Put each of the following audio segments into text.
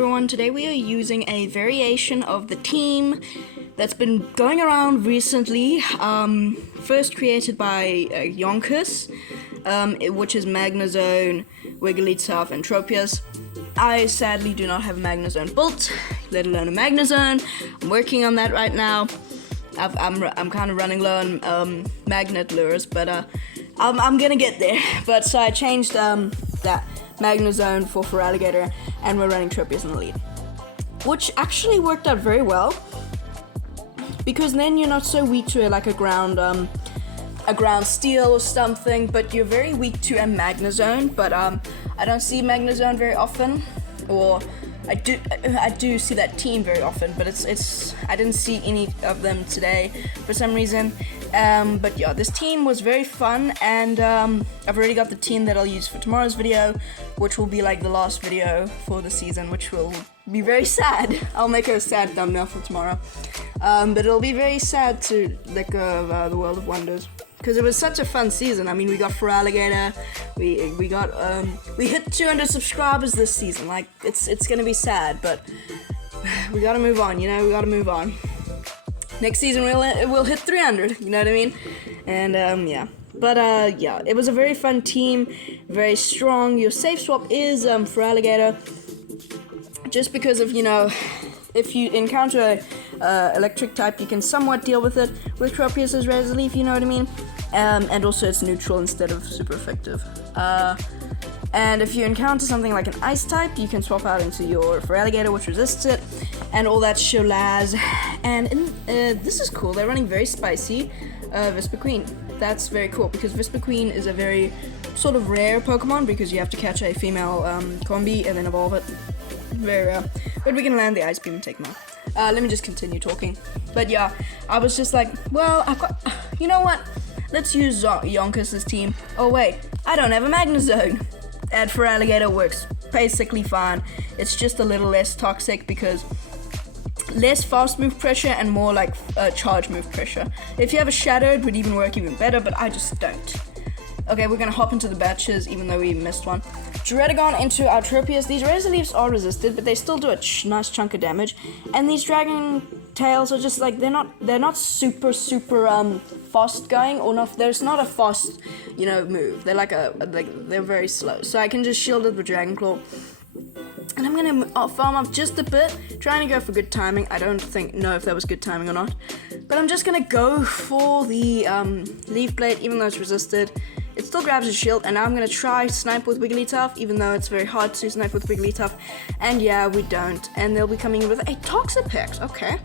everyone, today we are using a variation of the team that's been going around recently, first created by Yonkers, which is Magnezone, Wigglytuff, and Tropius. I sadly do not have a Magnezone built, let alone a Magnezone. I'm working on that right now. I'm kind of running low on magnet lures, but I'm gonna get there. But so I changed that Magnezone for Feraligatr, and we're running Tropius in the lead, which actually worked out very well, because then you're not so weak to a ground steel or something, but you're very weak to a Magnezone. But I don't see Magnezone very often, or I do see that team very often, but it's I didn't see any of them today for some reason. But yeah, this team was very fun, and I've already got the team that I'll use for tomorrow's video, which will be like the last video for the season, which will be very sad. I'll make a sad thumbnail for tomorrow, but it'll be very sad to let go of the World of Wonders, because it was such a fun season. I mean, we got Feraligatr, we hit 200 subscribers this season. Like, it's gonna be sad, but we gotta move on, we gotta move on. Next season we'll hit 300, you know what I mean? And yeah. But yeah, it was a very fun team, very strong. Your safe swap is Feraligatr, just because of, if you encounter a electric type, you can somewhat deal with it with Tropius's Razor Leaf, you know what I mean? And also it's neutral instead of super effective. And if you encounter something like an ice type, you can swap out into your Feraligatr, which resists it, and all that sholaz. And this is cool, they're running very spicy Vespiquen. That's very cool, because Vespiquen is a very sort of rare Pokemon, because you have to catch a female Combi and then evolve it. Very rare. But we can land the Ice Beam and take them out. Let me just continue talking. But yeah, I was just like, well, you know what? Let's use Yonkers' team. Oh wait, I don't have a Magnezone. And Feraligatr works basically fine. It's just a little less toxic, because less fast move pressure and more like charge move pressure. If you have a Shadow, it would even work even better, but I just don't. Okay, we're gonna hop into the batches, even though we missed one. Druddigon into our Tropius. These Razor Leafs are resisted, but they still do a nice chunk of damage. And these Dragon Tails are just like, they're not super fast going, or not. There's not a fast, move. They're they're very slow. So I can just shield it with Dragon Claw. And I'm gonna farm up just a bit, trying to go for good timing. I don't know if that was good timing or not, but I'm just gonna go for the Leaf Blade, even though it's resisted. It still grabs a shield, and now I'm gonna try snipe with Wigglytuff, even though it's very hard to snipe with Wigglytuff. And yeah, we don't. And they'll be coming in with a Toxapex. Okay.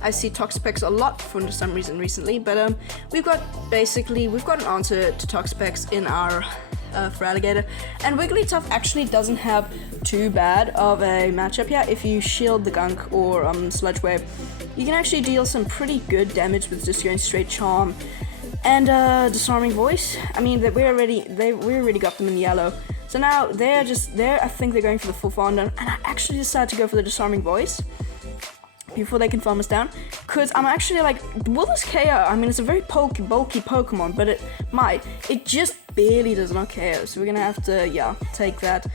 I see Toxapex a lot for some reason recently, but we've got an answer to Toxapex in our Feraligatr, and Wigglytuff actually doesn't have too bad of a matchup here. If you shield the Gunk or Sludge Wave, you can actually deal some pretty good damage with just going straight Charm and Disarming Voice. I mean, we already got them in yellow, so now I think they're going for the full Fondant, and I actually decided to go for the Disarming Voice before they can farm us down, because I'm actually like, will this KO? I mean, it's a very bulky Pokemon, but it just barely does not KO, so we're gonna have to, take that.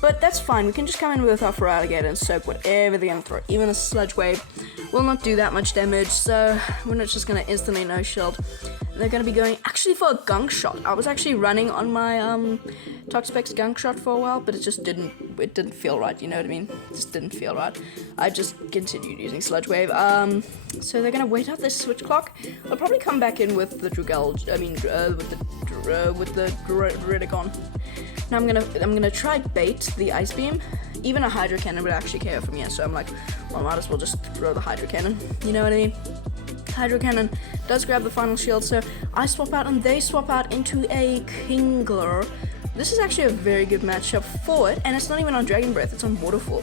But that's fine, we can just come in with our Feraligatr and soak whatever they're gonna throw. Even a Sludge Wave will not do that much damage, so we're not just gonna instantly no-shield. They're gonna be going actually for a Gunk Shot. I was actually running on my Toxapex Gunk Shot for a while, but it didn't feel right, you know what I mean? It just didn't feel right. I just continued using Sludge Wave. So they're gonna wait out this switch clock. I'll probably come back in with the with the Druddigon. Now I'm gonna try bait the Ice Beam. Even a Hydro Cannon would actually KO from here, so I'm like, well, I might as well just throw the Hydro Cannon. You know what I mean? Hydro Cannon does grab the final shield, so I swap out and they swap out into a Kingler. This is actually a very good matchup for it, and it's not even on Dragon Breath, it's on Waterfall.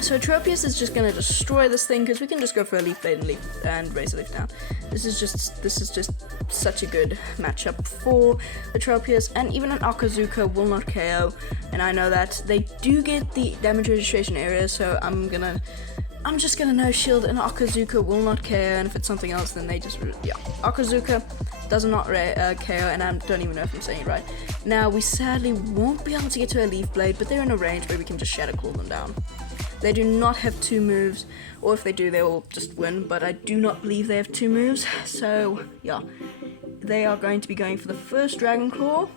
So Tropius is just gonna destroy this thing, because we can just go for a Leaf Blade and Razor Leaf down. This is just such a good matchup for the Tropius, and even an Akazuka will not KO. And I know that they do get the damage registration area, so I'm gonna I'm just gonna no shield, and Akazuka will not KO, and if it's something else, then they just, yeah. Akazuka does not KO, and I don't even know if I'm saying it right. Now, we sadly won't be able to get to a Leaf Blade, but they're in a range where we can just Shadow Claw them down. They do not have 2 moves, or if they do, they will just win, but I do not believe they have 2 moves, so, yeah. They are going to be going for the first Dragon Claw,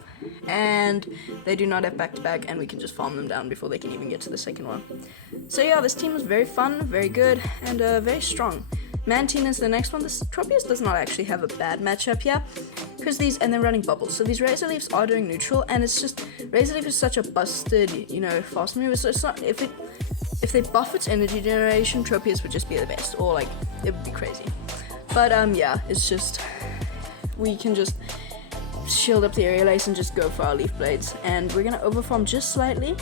and they do not have back-to-back, and we can just farm them down before they can even get to the second one. So yeah, this team was very fun, very good, and very strong. Mantine is the next one. This Tropius does not actually have a bad matchup here, because and they're running bubbles. So these Razor Leafs are doing neutral, and it's just, Razor Leaf is such a busted, fast move, so it's not, if they buff its energy generation, Tropius would just be the best, or like, it would be crazy. But yeah, it's just, we can just shield up the Aerial Ace and just go for our Leaf Blades, and we're gonna overfarm just slightly,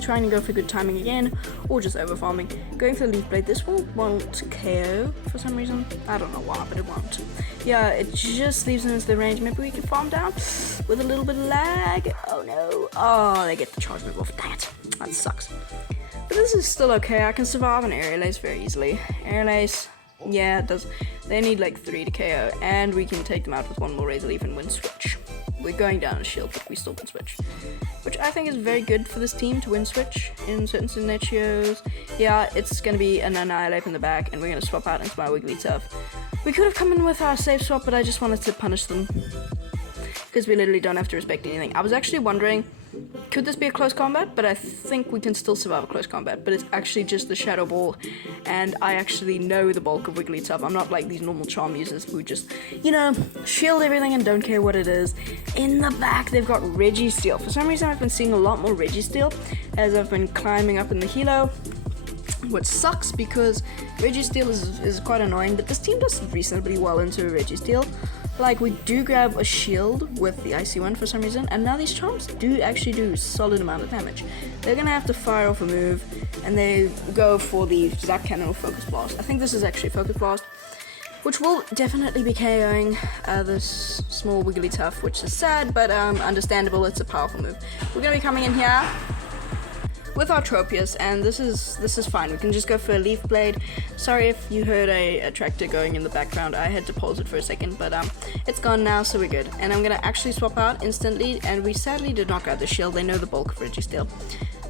trying to go for good timing again, or just overfarming. Going for the Leaf Blade, this won't KO for some reason, I don't know why, but it won't. Yeah, it just leaves them into the range. Maybe we can farm down with a little bit of lag. Oh no, oh, they get the charge move off, dang it, that sucks. But this is still okay, I can survive an Aerial Ace very easily. Aerial Ace, yeah, it does. They need like 3 to KO, and we can take them out with 1 more Razor Leaf and win switch. We're going down a shield, but we still win switch, which I think is very good for this team to win switch in certain scenarios. Yeah, it's going to be an Annihilate in the back, and we're going to swap out into my Wigglytuff. We could have come in with our safe swap, but I just wanted to punish them, because we literally don't have to respect anything. I was actually wondering, could this be a close combat? But I think we can still survive a close combat, but it's actually just the Shadow Ball, and I actually know the bulk of Wigglytuff. I'm not like these normal charm users who just, shield everything and don't care what it is. In the back, they've got Registeel. For some reason, I've been seeing a lot more Registeel as I've been climbing up in the Hilo, which sucks because Registeel is quite annoying, but this team does reasonably well into Registeel. Like, we do grab a shield with the Icy one for some reason, and now these charms do actually do a solid amount of damage. They're gonna have to fire off a move, and they go for the Zap Cannon or Focus Blast. I think this is actually Focus Blast, which will definitely be KOing this small Wigglytuff, which is sad, but understandable, it's a powerful move. We're gonna be coming in here with our Tropius, and this is fine. We can just go for a Leaf Blade. Sorry if you heard a tractor going in the background. I had to pause it for a second, but it's gone now, so we're good. And I'm gonna actually swap out instantly, and we sadly did not grab the shield. They know the bulk of Registeel.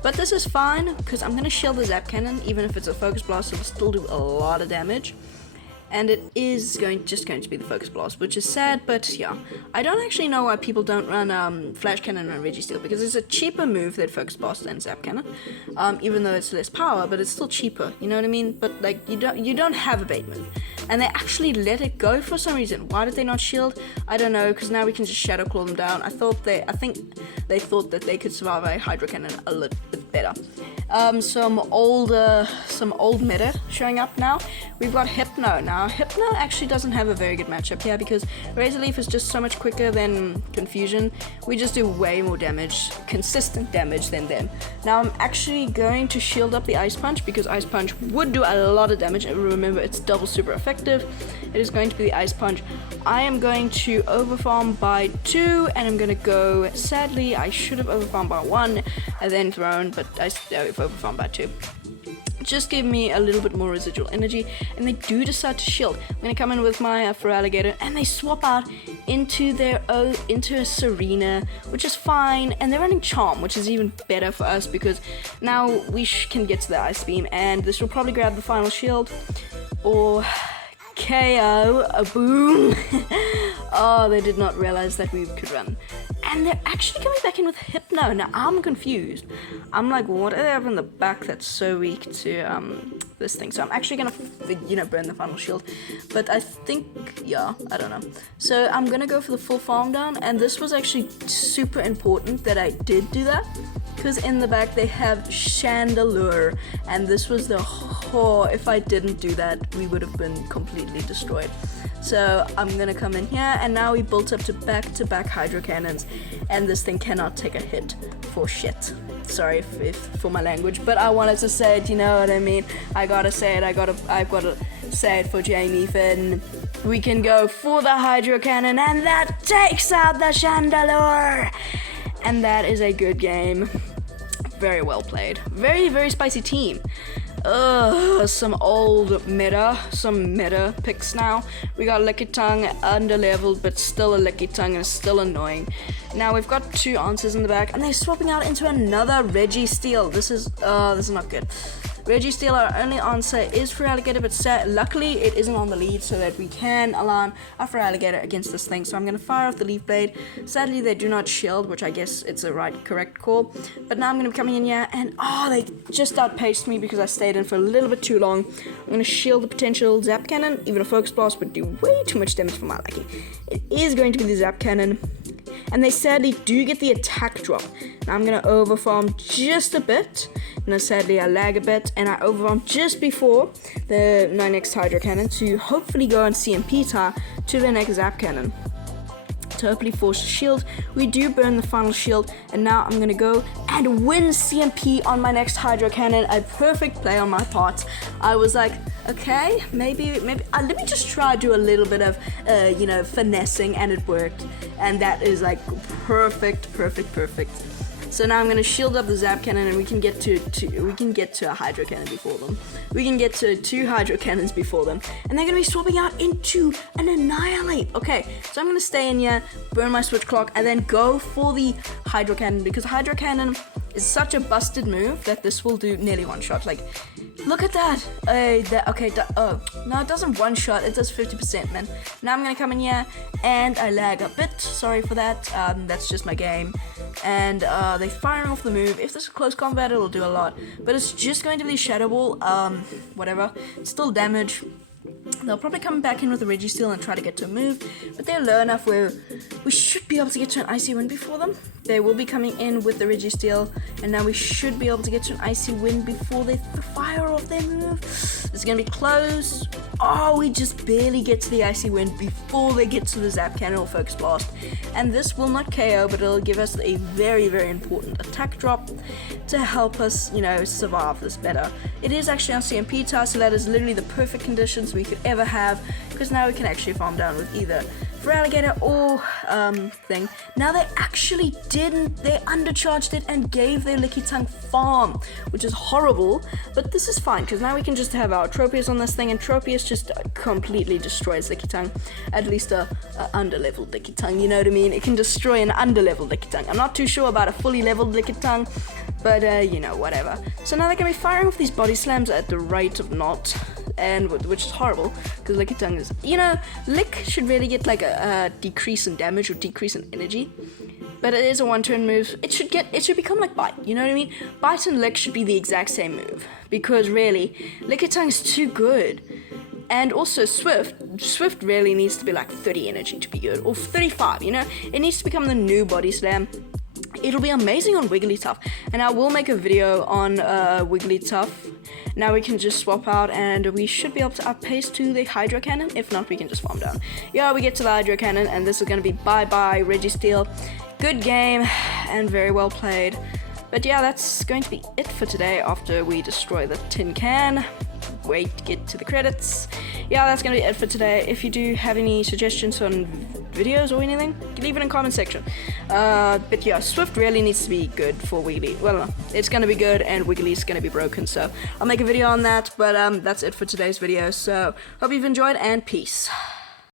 But this is fine, because I'm gonna shield the Zap Cannon, even if it's a Focus Blast, it'll still do a lot of damage. And it is just going to be the Focus Blast, which is sad, but yeah. I don't actually know why people don't run Flash Cannon on Registeel, because it's a cheaper move than Focus Blast and Zap Cannon, even though it's less power, but it's still cheaper, you know what I mean? But like, you don't have a bait move, and they actually let it go for some reason. Why did they not shield? I don't know, because now we can just Shadow Claw them down. I think they thought that they could survive a Hydro Cannon a little bit better. Some old meta showing up now. We've got Hypno. Now, Hypno actually doesn't have a very good matchup here because Razor Leaf is just so much quicker than Confusion. We just do way more damage, consistent damage than them. Now, I'm actually going to shield up the Ice Punch because Ice Punch would do a lot of damage. And remember, it's double super effective. It is going to be the Ice Punch. I am going to overfarm by 2, and I'm going to go, sadly, I should have overfarmed by 1 and then thrown, but I overfarmed by 2. Just give me a little bit more residual energy, and they do decide to shield. I'm gonna come in with my Feraligatr, and they swap out into a Serena, which is fine, and they're running Charm, which is even better for us because now we can get to the Ice Beam, and this will probably grab the final shield or KO. A boom. Oh, they did not realize that we could run. And they're actually coming back in with Hypno. Now, I'm confused. I'm like, what do they have in the back that's so weak to this thing? So I'm actually gonna, burn the final shield. But I think, yeah, I don't know. So I'm gonna go for the full farm down. And this was actually super important that I did do that. Because in the back they have Chandelure, and this was the if I didn't do that, we would have been completely destroyed. So I'm gonna come in here, and now we built up to back-to-back Hydro Cannons, and this thing cannot take a hit for shit. Sorry if for my language, but I wanted to say it, you know what I mean? I gotta say it, I've gotta say it for Jamie Finn. We can go for the Hydro Cannon, and that takes out the Chandelure! And that is a good game. Very well played. Very, very spicy team. Some old meta, some meta picks now. We got Lickitung, underleveled, but still a Lickitung and still annoying. Now we've got 2 answers in the back, and they're swapping out into another Registeel. This is not good. Registeel, our only answer is Feraligatr, but luckily it isn't on the lead, so that we can align our Feraligatr against this thing. So I'm going to fire off the Leaf Blade. Sadly, they do not shield, which I guess it's a correct call. But now I'm going to be coming in here, and they just outpaced me because I stayed in for a little bit too long. I'm going to shield the potential Zap Cannon. Even a Focus Blast would do way too much damage for my liking. It is going to be the Zap Cannon. And they sadly do get the attack drop. Now I'm going to overfarm just a bit. Now sadly I lag a bit, and I overfarm just before my next Hydro Cannon to hopefully go on CMP tie to the next Zap Cannon. To hopefully force a shield. We do burn the final shield, and now I'm going to go and win CMP on my next Hydro Cannon. A perfect play on my part. I was like, okay, maybe let me just try to do a little bit of finessing, and it worked, and that is like perfect. So now I'm going to shield up the Zap Cannon, and we can get to a Hydro Cannon before them. We can get to 2 Hydro Cannons before them, and they're going to be swapping out into an Annihilate. Okay, so I'm going to stay in here, burn my Switch Clock, and then go for the Hydro Cannon, because Hydro Cannon is such a busted move that this will do nearly 1-shot. Like, look at that. No, it doesn't 1-shot. It does 50%, man. Now I'm going to come in here, and I lag a bit. Sorry for that. That's just my game. And they're firing off the move. If this is close combat, it'll do a lot. But it's just going to be Shadow Ball. Whatever. Still damage. They'll probably come back in with a Registeel and try to get to a move, but they're low enough where we should be able to get to an Icy Wind before them. They will be coming in with the Registeel, and now we should be able to get to an Icy Wind before they fire off their move. It's going to be close. Oh, we just barely get to the Icy Wind before they get to the Zap Cannon or Focus Blast. And this will not KO, but it'll give us a very, very important attack drop to help us, survive this better. It is actually on CMP tie, so that is literally the perfect conditions we could ever have, because now we can actually farm down with either Feraligatr or thing. Now they actually didn't. They undercharged it and gave their Lickitung farm, which is horrible, but this is fine, because now we can just have our Tropius on this thing, and Tropius just completely destroys Lickitung. At least a underleveled Lickitung, you know what I mean? It can destroy an underleveled Lickitung. I'm not too sure about a fully leveled Lickitung, but whatever. So now they're going to be firing off these body slams at the rate of knots, and which is horrible, because Lickitung is, Lick should really get like a decrease in damage or decrease in energy, but it is a 1-turn move. It should become like Bite, you know what I mean? Bite and Lick should be the exact same move, because really, Lickitung is too good. And also Swift really needs to be like 30 energy to be good, or 35, it needs to become the new body slam. It'll be amazing on Wigglytuff, and I will make a video on Wigglytuff. Now we can just swap out, and we should be able to outpace to the Hydro Cannon. If not, we can just farm down. Yeah, we get to the Hydro Cannon, and this is going to be bye-bye Registeel. Good game, and very well played. But yeah, that's going to be it for today after we destroy the tin can. Wait to get to the credits. Yeah, that's gonna be it for today. If you do have any suggestions on videos or anything, leave it in the comment section. But yeah, Swift really needs to be good for Wiggly. Well, no, it's gonna be good, and Wiggly's gonna be broken, so I'll make a video on that. But that's it for today's video, so hope you've enjoyed, and peace.